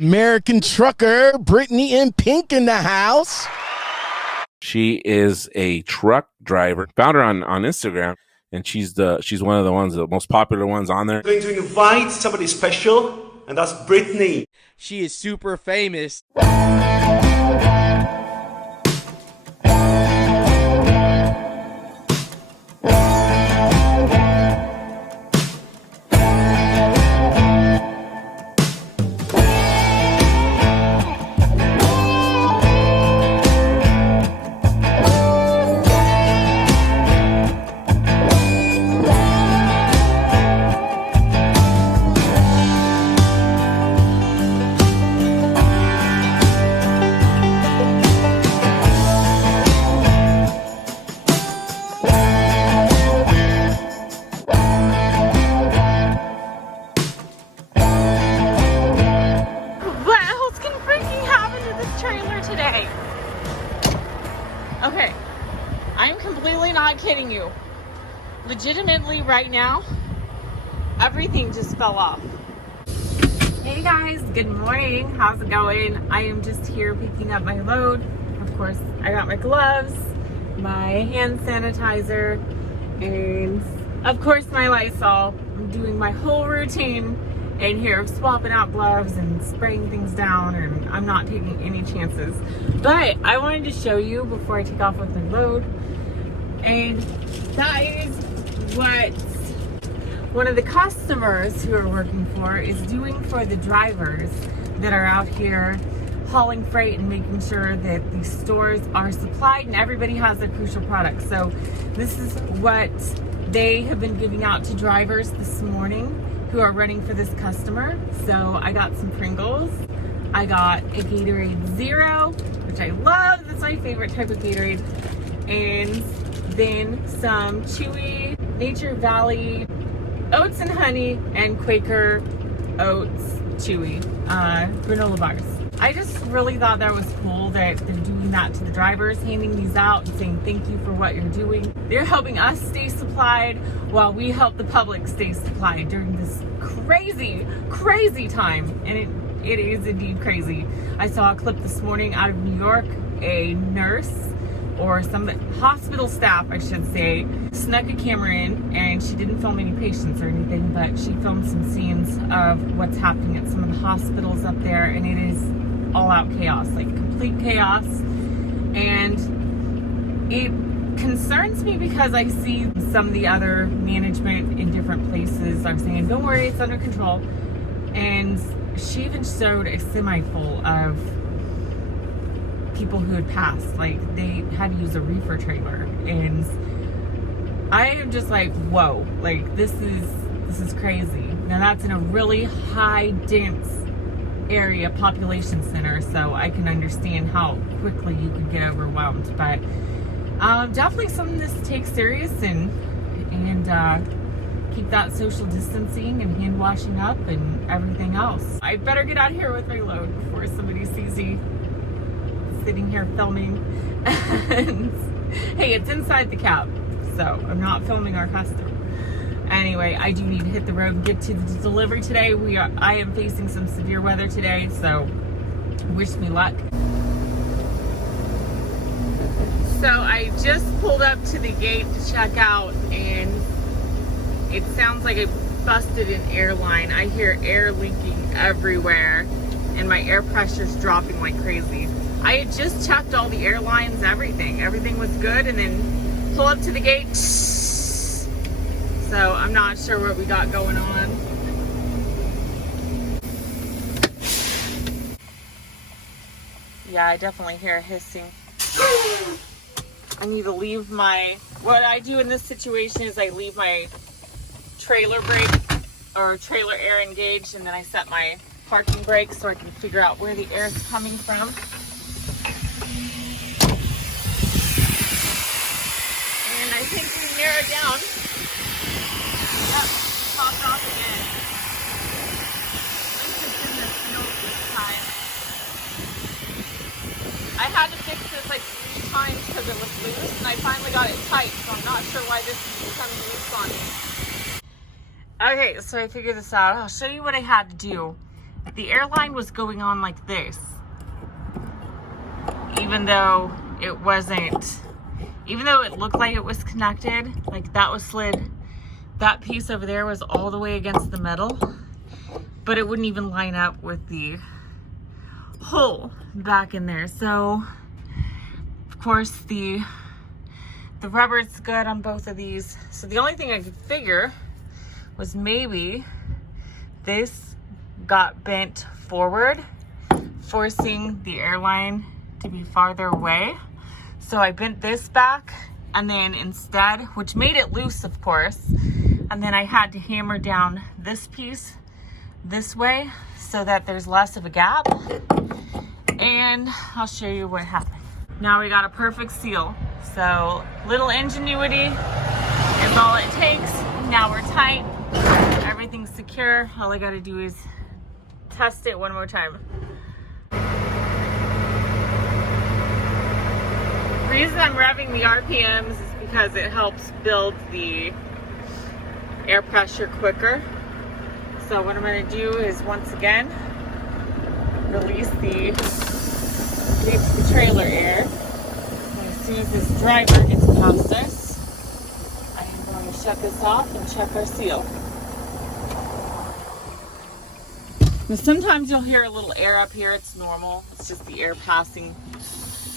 American trucker, Brittney in pink in the house. She is a truck driver. Found her on Instagram, and she's one of the most popular ones on there. I'm going to invite somebody special, and that's Brittney. She is super famous. Okay, I'm completely not kidding you. Legitimately right now, everything just fell off. Hey guys, good morning. How's it going? I am just here picking up my load. Of course, I got my gloves, my hand sanitizer, and of course my Lysol. I'm doing my whole routine in here of swapping out gloves and spraying things down, and I'm not taking any chances. But I wanted to show you before I take off with my load, and that is what one of the customers who are working for is doing for the drivers that are out here hauling freight and making sure that the stores are supplied and everybody has their crucial products. So this is what they have been giving out to drivers this morning who are running for this customer. So I got some Pringles, I got a Gatorade Zero, which I love, that's my favorite type of Gatorade, and then some Chewy Nature Valley Oats and Honey and Quaker Oats Chewy granola bars. I just really thought that was cool that they're doing that to the drivers, handing these out and saying thank you for what you're doing. They're helping us stay supplied while we help the public stay supplied during this crazy time. And it is indeed crazy. I saw a clip this morning out of New York. A nurse, or some hospital staff I should say, snuck a camera in, and she didn't film any patients or anything, but she filmed some scenes of what's happening at some of the hospitals up there, and it is all out chaos, like complete chaos. And it concerns me because I see some of the other management in different places are saying, don't worry, it's under control. And she even showed a semi full of people who had passed, like they had to use a reefer trailer, and I am just like, whoa, like this is crazy. Now that's in a really high dense area, population center, so I can understand how quickly you could get overwhelmed. But definitely something to take serious and keep that social distancing and hand washing up and everything else. I better get out here with my load before somebody sees me sitting here filming. And hey, it's inside the cab, so I'm not filming our customer. Anyway, I do need to hit the road and get to the delivery today. I am facing some severe weather today, so wish me luck. So I just pulled up to the gate to check out, and it sounds like I busted an airline. I hear air leaking everywhere, and my air pressure's dropping like crazy. I had just checked all the airlines, everything was good, and then pull up to the gate. So I'm not sure what we got going on. Yeah, I definitely hear hissing. I need to leave what I do in this situation is I leave my trailer brake or trailer air engaged, and then I set my parking brake so I can figure out where the air is coming from. And I think we narrowed down. Yep, popped off again. At least it's in the field this time. I had to fix this like 3 times because it was loose, and I finally got it tight, so I'm not sure why this is becoming loose on me. Okay, so I figured this out. I'll show you what I had to do. the airline was going on like this, even though it wasn't, even though it looked like it was connected, like that was slid, that piece over there was all the way against the metal, but it wouldn't even line up with the hole back in there. So of course the rubber's good on both of these. So the only thing I could figure was maybe this got bent forward, forcing the airline to be farther away. So I bent this back, and then instead, which made it loose of course, and then I had to hammer down this piece this way so that there's less of a gap. And I'll show you what happened. Now we got a perfect seal. So little ingenuity is all it takes. Now we're tight, everything's secure. All I gotta do is test it one more time. The reason I'm revving the RPMs is because it helps build the air pressure quicker. So what I'm going to do is once again release the trailer air. And as soon as this driver gets past us, I am going to shut this off and check our seal. Now sometimes you'll hear a little air up here. It's normal. It's just the air passing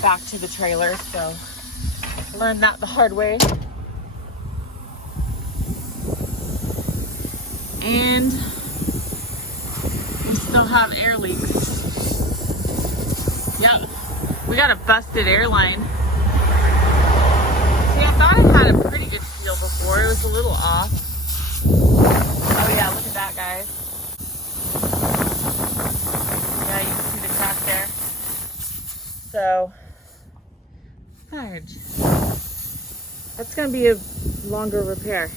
back to the trailer. So I learned that the hard way. And we still have air leaks. Yep, we got a busted airline. See, I thought I had a pretty good seal before. It was a little off. Oh yeah, look at that, guys. Yeah, you can see the crack there. So, fudge. That's gonna be a longer repair.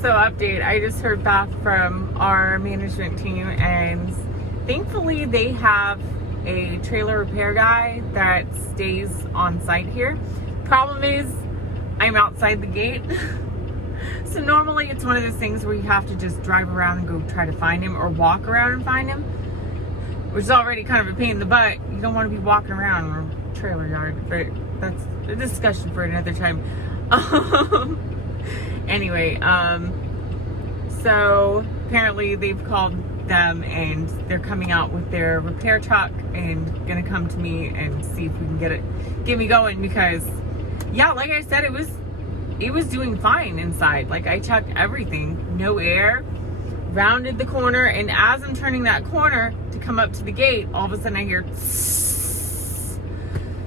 So update, I just heard back from our management team, and thankfully they have a trailer repair guy that stays on site here. Problem is, I'm outside the gate. So normally it's one of those things where you have to just drive around and go try to find him, or walk around and find him, which is already kind of a pain in the butt. You don't want to be walking around in a trailer yard, but that's a discussion for another time. Anyway, so apparently they've called them and they're coming out with their repair truck and gonna come to me and see if we can get me going, because yeah, like I said, it was doing fine inside. Like I checked everything, no air, rounded the corner, and as I'm turning that corner to come up to the gate, all of a sudden I hear tss.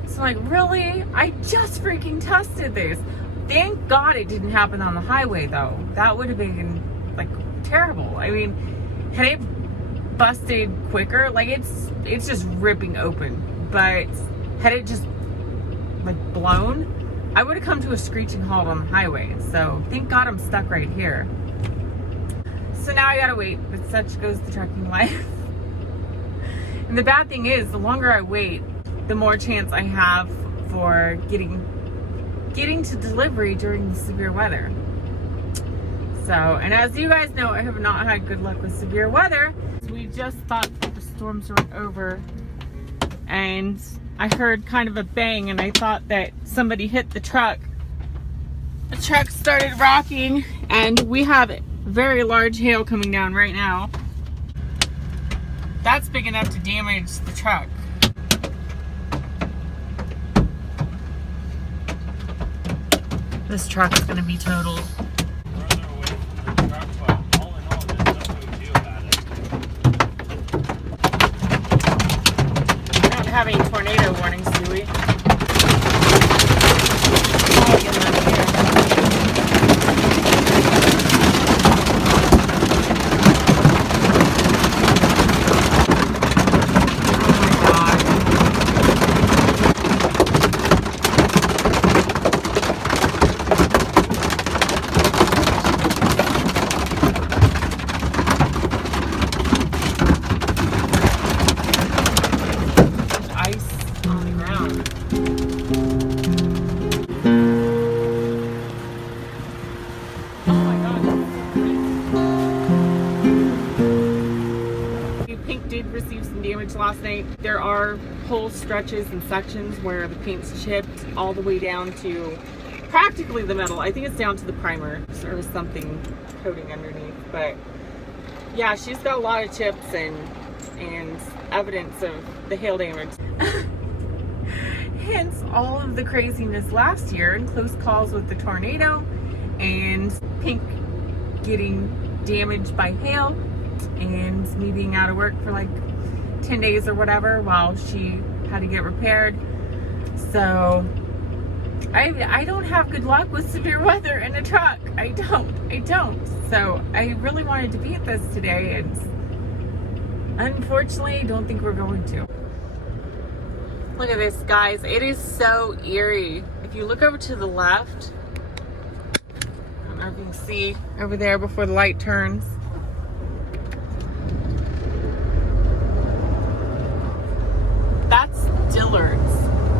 So like, really? I just freaking tested this. Thank God it didn't happen on the highway though. That would have been like terrible. I mean, had it busted quicker, like it's just ripping open, but had it just like blown, I would have come to a screeching halt on the highway. So thank God I'm stuck right here. So now I gotta wait, but such goes the trucking life. And the bad thing is, the longer I wait, the more chance I have for getting to delivery during the severe weather. So, and as you guys know, I have not had good luck with severe weather. We just thought the storms were over, and I heard kind of a bang, and I thought that somebody hit the truck. The truck started rocking, and we have very large hail coming down right now. That's big enough to damage the truck. This truck's gonna be totaled. We don't have any tornado warnings, do we? Oh, get them out here. last night. There are whole stretches and sections where the paint's chipped all the way down to practically the metal. I think it's down to the primer. There was something coating underneath, but yeah, she's got a lot of chips and evidence of the hail damage. Hence all of the craziness last year and close calls with the tornado and Pink getting damaged by hail and me being out of work for like 10 days or whatever while she had to get repaired. So I don't have good luck with severe weather in a truck. I don't. So I really wanted to be at this today, and unfortunately I don't think we're going to. Look at this, guys. It is so eerie. If you look over to the left, I don't know if you can see over there before the light turns. That's Dillard's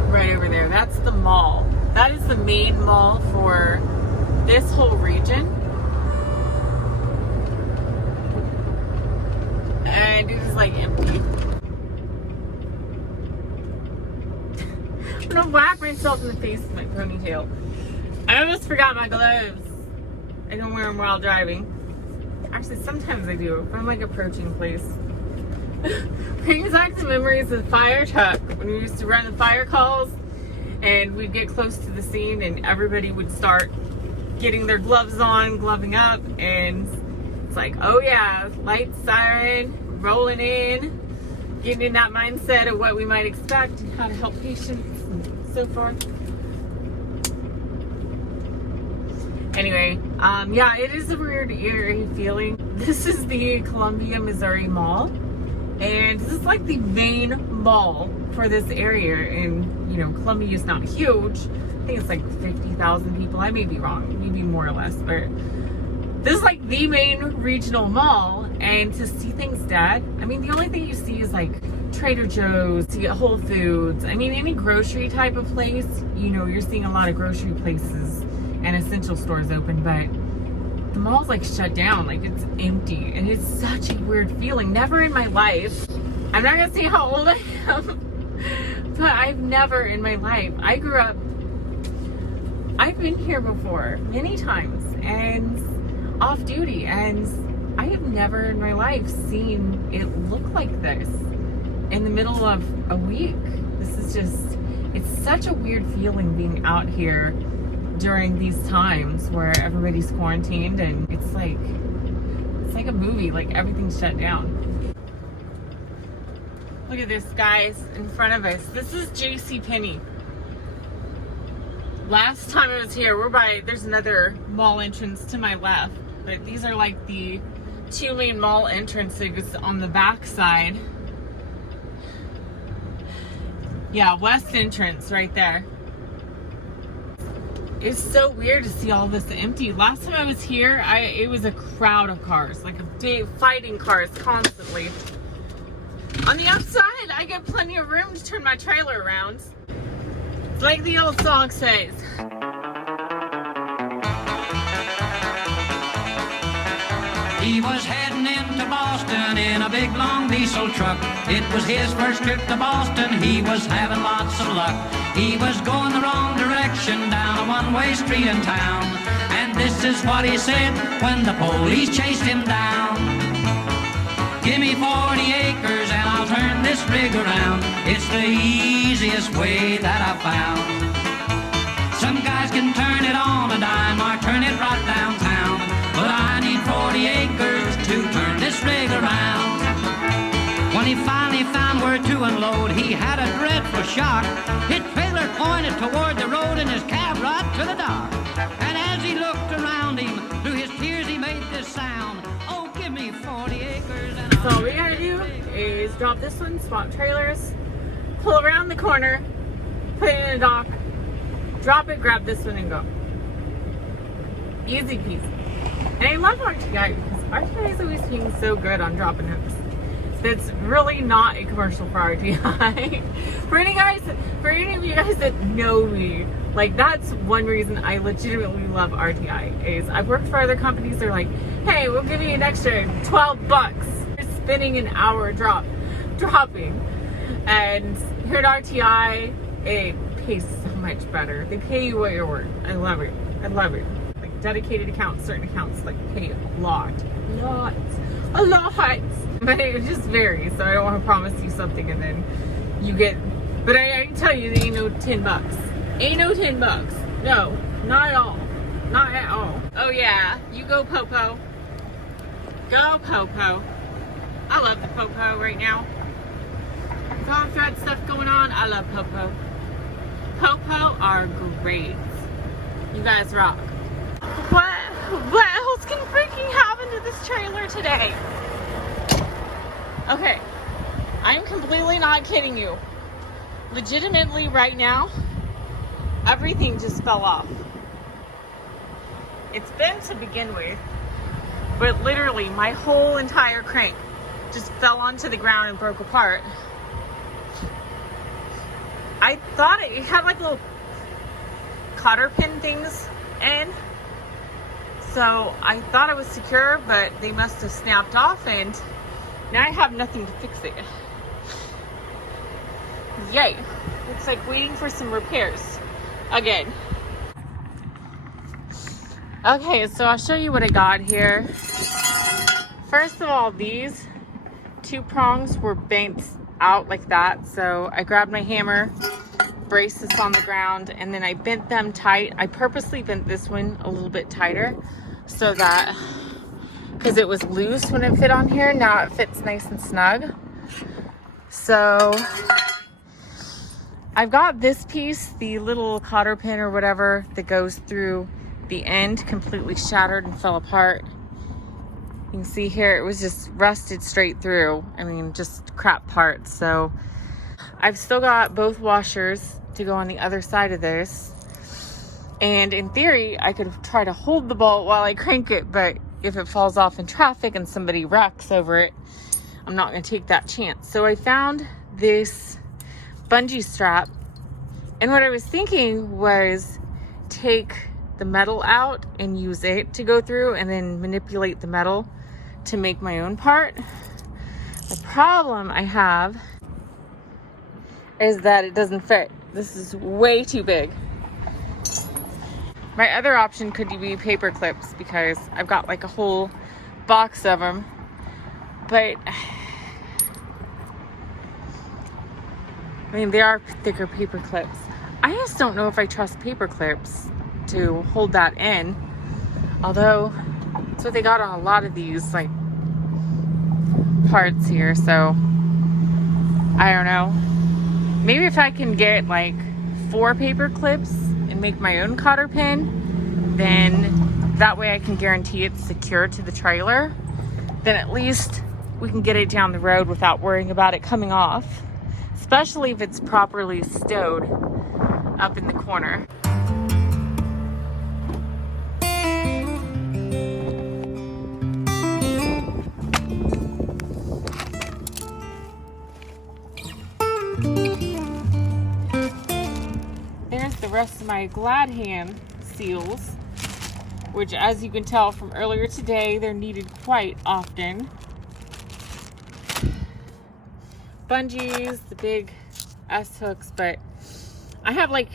right over there. That's the mall. That is the main mall for this whole region. And it is like empty. I'm gonna whack myself in the face with my ponytail. I almost forgot my gloves. I don't wear them while driving. Actually, sometimes I do if I'm like approaching a place. Brings back the memories of the fire truck when we used to run the fire calls and we'd get close to the scene and everybody would start getting their gloves on, gloving up, and it's like, oh yeah, lights, siren, rolling in, getting in that mindset of what we might expect and how to help patients and so forth. Anyway, yeah, it is a weird, eerie feeling. This is the Columbia, Missouri Mall. And this is like the main mall for this area. And, you know, Columbia is not huge. I think it's like 50,000 people. I may be wrong, maybe more or less. But this is like the main regional mall. And to see things dead, I mean, the only thing you see is like Trader Joe's, you get Whole Foods. I mean, any grocery type of place, you know, you're seeing a lot of grocery places and essential stores open. But the mall's like shut down, like it's empty, and it's such a weird feeling. Never in my life, I'm not gonna say how old I am, but I've never in my life, I grew up, I've been here before many times and off duty, and I have never in my life seen it look like this in the middle of a week. This is just, it's such a weird feeling being out here during these times where everybody's quarantined and it's like a movie, like everything's shut down. Look at this, guys, in front of us. This is JCPenney. Last time I was here, there's another mall entrance to my left, but these are like the two main mall entrances on the back side. Yeah, west entrance right there. It's so weird to see all this empty. Last time I was here, it was a crowd of cars, like a big fighting cars constantly. On the upside, I get plenty of room to turn my trailer around. It's like the old song says. He was heading into Boston in a big long diesel truck. It was his first trip to Boston, he was having lots of luck. He was going the wrong direction down a one-way street in town. And this is what he said when the police chased him down. Give me 40 acres and I'll turn this rig around. It's the easiest way that I've found. Some guys can turn it on a dime or turn it right downtown, but I need 40 acres to turn this rig around. When he finally found where to unload, he had a dreadful shock. His trailer pointed toward the road and his cab right to the dock. And as he looked around him, through his tears he made this sound. Oh, give me 40 acres and So all we gotta do is drop this one, swap trailers, pull around the corner, put it in a dock, drop it, grab this one and go. Easy peasy. And I love RTI because RTI is always being so good on dropping hooks. It's really not a commercial for RTI. For any of you guys that know me, like that's one reason I legitimately love RTI is I've worked for other companies. They're like, hey, we'll give you an extra $12 for spending an hour dropping. And here at RTI, it pays so much better. They pay you what you're worth. I love it. I love it. Like dedicated accounts, certain accounts like pay a lot. A lot. But it just varies. So I don't want to promise you something and then you get, but I can tell you there ain't no $10. Ain't no $10. No, not at all. Not at all. Oh yeah, you go Popo. Go Popo. I love the Popo right now. Gone thread stuff going on. I love Popo. Popo are great. You guys rock. What else can freaking happen to this trailer today? Okay, I'm completely not kidding you. Legitimately right now, everything just fell off. It's been to begin with, but literally my whole entire crank just fell onto the ground and broke apart. I thought it had like little cotter pin things in, so I thought it was secure, but they must have snapped off and now I have nothing to fix it. Yay. Looks like waiting for some repairs again. Okay, so I'll show you what I got here. First of all, these two prongs were bent out like that. So I grabbed my hammer, braced this on the ground, and then I bent them tight. I purposely bent this one a little bit tighter so that, because it was loose when it fit on here, now it fits nice and snug. So I've got this piece, the little cotter pin or whatever that goes through the end, completely shattered and fell apart. You can see here it was just rusted straight through. I mean, just crap parts. So I've still got both washers to go on the other side of this. And in theory, I could try to hold the bolt while I crank it, but if it falls off in traffic and somebody wrecks over it, I'm not going to take that chance. So I found this bungee strap, and what I was thinking was take the metal out and use it to go through and then manipulate the metal to make my own part. The problem I have is that it doesn't fit. This is way too big. My other option could be paper clips because I've got like a whole box of them, but I mean, they are thicker paper clips. I just don't know if I trust paper clips to hold that in, although that's what they got on a lot of these like parts here. So I don't know, maybe if I can get like 4 paper clips and make my own cotter pin, then that way I can guarantee it's secure to the trailer. Then at least we can get it down the road without worrying about it coming off, especially if it's properly stowed up in the corner. There's the rest of my Glad hand seals, which, as you can tell from earlier today, they're needed quite often. Bungees, the big S hooks, but I have like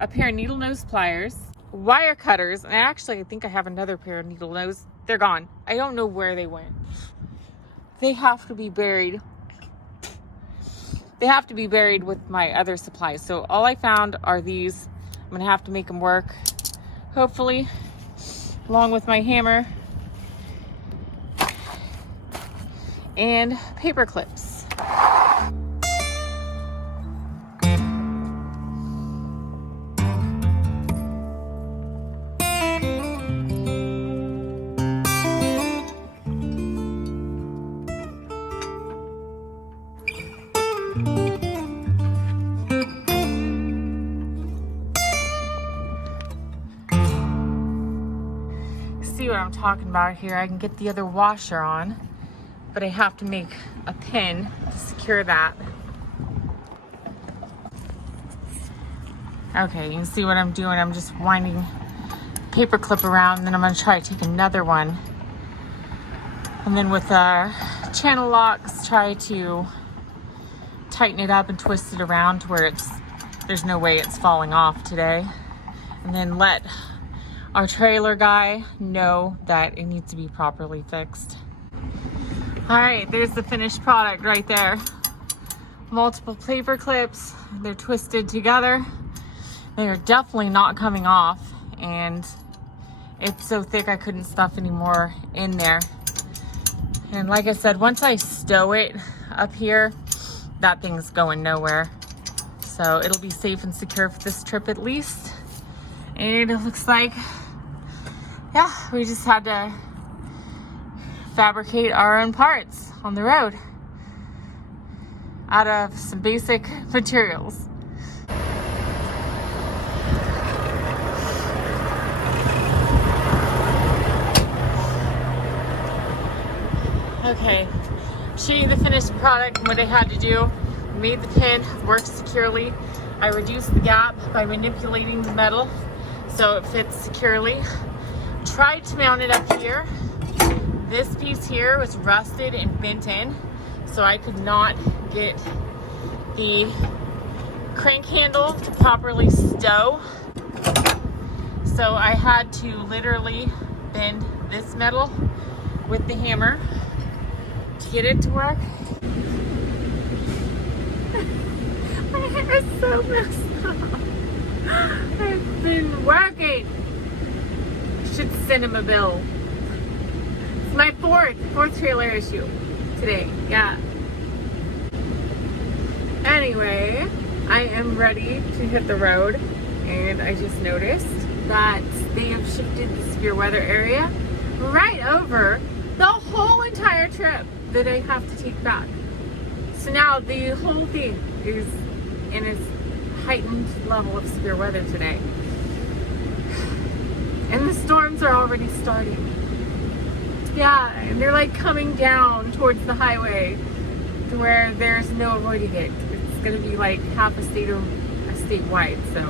a pair of needle nose pliers, wire cutters, and actually I think I have another pair of needle nose. They're gone. I don't know where they went. They have to be buried. They have to be buried with my other supplies. So all I found are these. I'm gonna have to make them work, hopefully, along with my hammer and paper clips. See what I'm talking about here? I can get the other washer on, but I have to make a pin to secure that. Okay, you can see what I'm doing. I'm just winding paper clip around, and then I'm going to try to take another one, and then with channel locks try to tighten it up and twist it around to where there's no way it's falling off today. And then let our trailer guy know that it needs to be properly fixed. All right, there's the finished product right there. Multiple paper clips, they're twisted together. They are definitely not coming off, and it's so thick I couldn't stuff any more in there. And like I said, once I stow it up here, that thing's going nowhere. So it'll be safe and secure for this trip at least. And it looks like, yeah, we just had to fabricate our own parts on the road out of some basic materials. Okay, shooting the finished product and what I had to do. Made the pin work securely. I reduced the gap by manipulating the metal so it fits securely. Tried to mount it up here. This piece here was rusted and bent in, so I could not get the crank handle to properly stow. So I had to literally bend this metal with the hammer to get it to work. My hair is so messed up. I've been working. Should send him a bill. It's my fourth trailer issue today. Yeah. Anyway, I am ready to hit the road, and I just noticed that they have shifted the severe weather area right over the whole entire trip that I have to take back. So now the whole thing is in its heightened level of severe weather today. And the storms are already starting. Yeah, and they're like coming down towards the highway to where there's no avoiding it. It's gonna be like half a statewide, so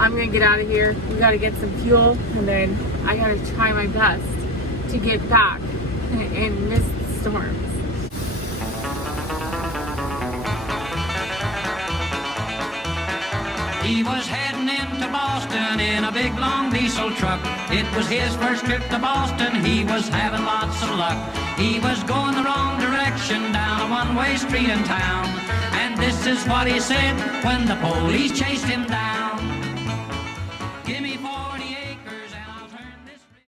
I'm gonna get out of here. We gotta get some fuel, and then I gotta try my best to get back and miss the storms. He was heading into Boston in a big long diesel truck. It was his first trip to Boston, he was having lots of luck. He was going the wrong direction down a one-way street in town. And this is what he said when the police chased him down.